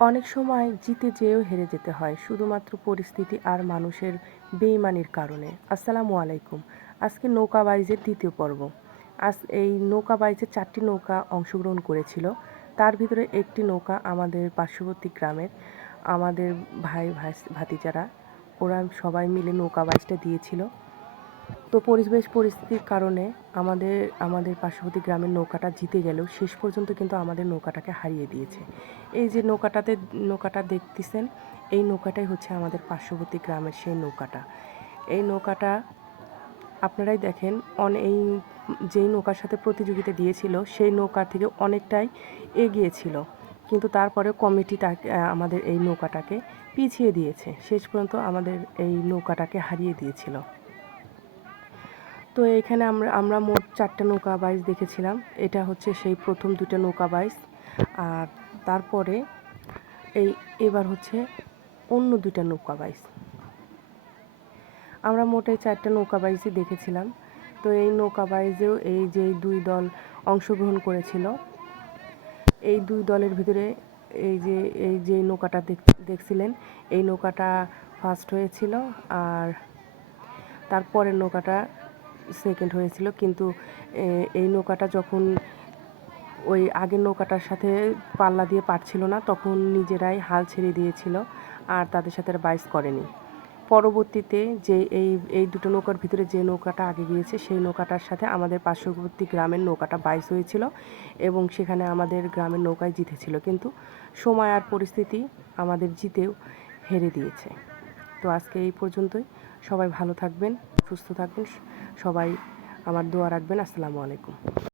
অনেক সময় জিতে যেয়েও হেরে যেতে হয় শুধুমাত্র পরিস্থিতি আর মানুষের বেইমানির কারণে। আসসালামু আলাইকুম। আজকে নৌকা বাইচের দ্বিতীয় পর্ব। আজ এই নৌকা বাইচে 4টি নৌকা অংশগ্রহণ করেছিল। তার ভিতরে একটি নৌকা আমাদের পার্শ্ববর্তী গ্রামের আমাদের ভাতিজারা, ওরা সবাই মিলে নৌকা বাইচটা দিয়েছিল। তো পরিবেশ পরিস্থিতির কারণে আমাদের পার্শ্ববর্তী গ্রামের নৌকাটা জিতে গেলেও শেষ পর্যন্ত কিন্তু আমাদের নৌকাটাকে হারিয়ে দিয়েছে। এই যে নৌকাটা দেখতেছেন, এই নৌকাটাই হচ্ছে আমাদের পার্শ্ববর্তী গ্রামের সেই নৌকাটা। এই নৌকাটা আপনারাই দেখেন, এই যেই নৌকার সাথে প্রতিযোগিতা দিয়েছিল সেই নৌকার থেকে অনেকটাই এগিয়ে ছিল, কিন্তু তারপরে কমিটি তাকে আমাদের এই নৌকাটাকে পিছিয়ে দিয়েছে, শেষ পর্যন্ত আমাদের এই নৌকাটাকে হারিয়ে দিয়েছিল। তো এখানে আমরা মোট 4টা নৌকা বাইচ দেখেছিলাম। এটা হচ্ছে সেই প্রথম 2টা নৌকা বাইচ, আর তারপরে এবার হচ্ছে অন্য 2টা নৌকা বাইচ। আমরা মোট এই 4টা নৌকা বাইচই দেখেছিলাম। তো এই নৌকা বাইচেও এই যে 2 দল অংশগ্রহণ করেছিল, এই 2 দলের ভিতরে এই যে নৌকাটা দেখছিলেন, এই নৌকাটা ফার্স্ট হয়েছিল, আর তারপরের নৌকাটা সেকেন্ড হয়েছিল। কিন্তু এই নৌকাটা যখন ওই আগের নৌকাটার সাথে পাল্লা দিয়ে পারছিল না, তখন নিজেরাই হাল ছেড়ে দিয়েছিল আর তাদের সাথে আর বাইচ করেনি। পরবর্তীতে যে এই দুটো নৌকার ভিতরে যে নৌকাটা আগে গিয়েছে সেই নৌকাটার সাথে আমাদের পার্শ্ববর্তী গ্রামের নৌকাটা বাইচ হয়েছিল এবং সেখানে আমাদের গ্রামের নৌকায় জিতেছিল, কিন্তু সময় আর পরিস্থিতি আমাদের জিতেও হেরে দিয়েছে। তো আজকে এই পর্যন্তই। সবাই ভালো থাকবেন, সুস্থ থাকবেন, সবাই আমার দোয়া রাখবেন। আসসালামু আলাইকুম।